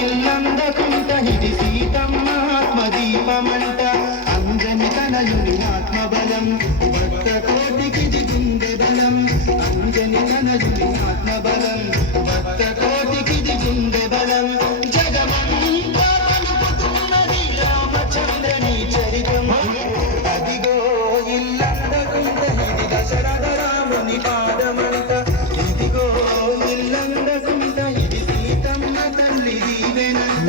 ఇల్లందకుంట ఇది సీతమ్మ ఆత్మదీపమంట అంజని తనయుని ఆత్మబలం భక్త కోటికిది గుండె బలం అంజని తనయుని ఆత్మబలం భక్త కోటికిది గుండె బలం జగమంతా పలుకుతున్నది రామచంద్రని చరితం అదిగో ఇల్లందకుంట ఇది దశరథ రాముని పాదమంట ఇదిగో ఇల్లందకుంట ఇది సీతమ్మ తల్లి దీవెనంట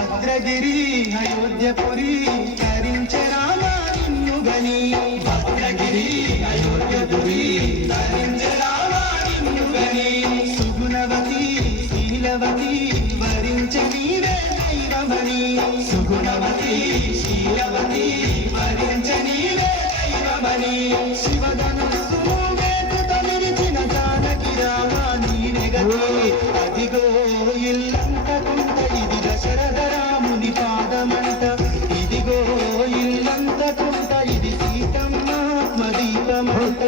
భద్రగిరి అయోధ్యపురి ధరించే రామ నిన్ను గని భద్రగిరి అయోధ్యపురి ధరించే రామ నిన్ను గని సుగుణవతి శీలవతి వరించే నీవే దైవమణి సుగుణవతి శీలవతి వరించే నీవే దైవమణి శివధనుస్సు వేటుత నిలిచిన జానకి రామ నీవే గతి అదిగో ఇల్లంతకుంట ఇది దశరథ రాముని పాదమంట ఇదిగో ఇల్లంతకుంట ఇది సీతమ్మ ఆత్మదీపమంట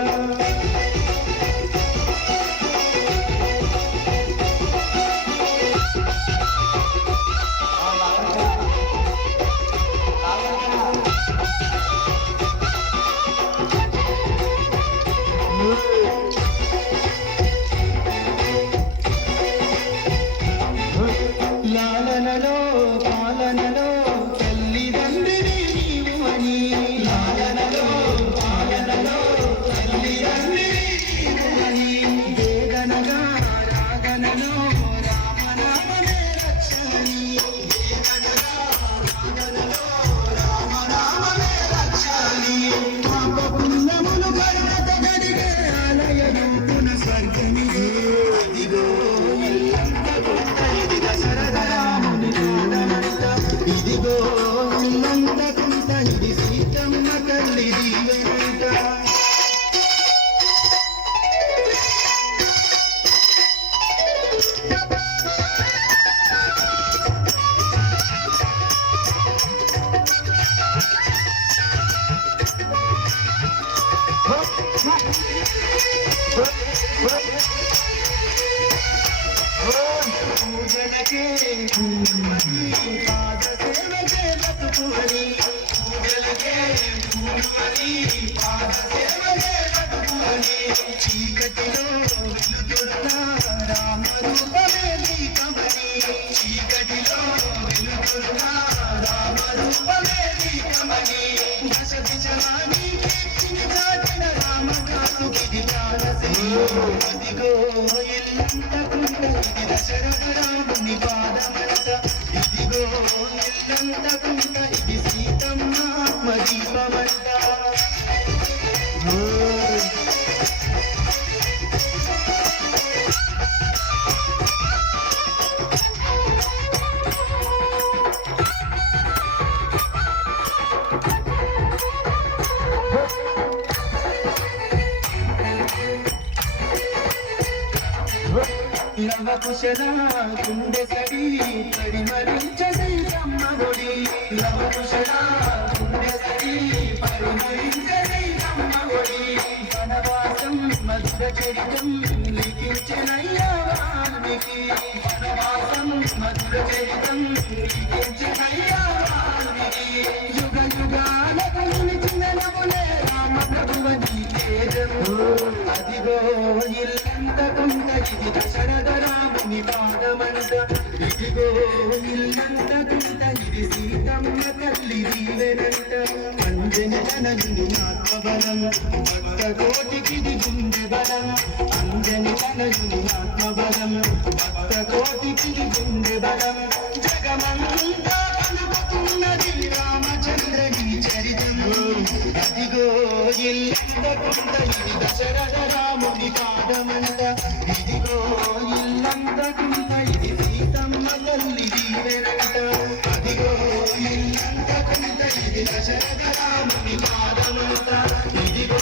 లాలనలో పాలనలో తల్లిదండ్రిని నీవు అని లాలనలో పాలనలో తల్లిదండ్రిని నీవు అని వేదనగా రాగనలో రామనామమే రక్షణి వేదనగా రాగనలో రామనామమే రక్షణి పాపపుణ్యములు కరుణత గడిగే ఆలయ రూపున స్వర్గమిదే అదిగో ఇల్లంతకుంట ఇది దశరథ రాముని పాదమంట ఇదిగో ఇల్లంతకుంట ఇది సీతమ్మ తల్లి దీవెనంట పూజలకే పాద సేవకే బతుకుని పూజలకే పూజని పాద సేవకే బతుకుని చీకటిలో వెలుతురుగా రామ రూపమే దీపమని చీకటిలో వెలుతురుగా రామ రూపమే దీపమని దశ దిశలాని దాటిన రామదాసుకి జ్ఞానశ్రీ అదిగో ఇల్లంతకుంట ఇది దశరథ రాముని పాదమంట ఇదిగో ఇల్లంతకుంట ఇది సీతమ్మ ఆత్మదీపమంట లవకుశల గుండె సడి పరిమరించ సైతమ్మ ఒడి లవకుశల గుండె సడి పరిమరించ సైతమ్మ ఒడి వనవాసం మధుర చరితం లిఖించనయ్యా వాల్మీకి వనవాసం మధుర చరితం లిఖించనయ్యా వాల్మీకి యుగ యుగాలకు నిలిచిన నములే రామ ప్రభువని తేజం అదిగో ఇల్లంతకుంట ఇది దశరథ రాముని పాదమంట ఇదిగో ఇల్లంతకుంట ఇది సీతమ్మ తల్లి దీవెనంట అంజని తనయుని ఆత్మబలం భక్త కోటికిది గుండె బలం అంజని తనయుని ఆత్మబలం భక్త కోటికిది గుండె బలం జగమంతా పలుకుతున్నది రామచంద్రని చరితం అదిగో ఇల్లంతకుంట ఇది దశరథ రాముని పాదమంట ఇదిగో ఇల్లంతకుంట ఇది సీతమ్మ తల్లి దీవెనంట అదిగో ఇల్లంతకుంట ఇది దశరథ రాముని పాదమంట ఇదిగో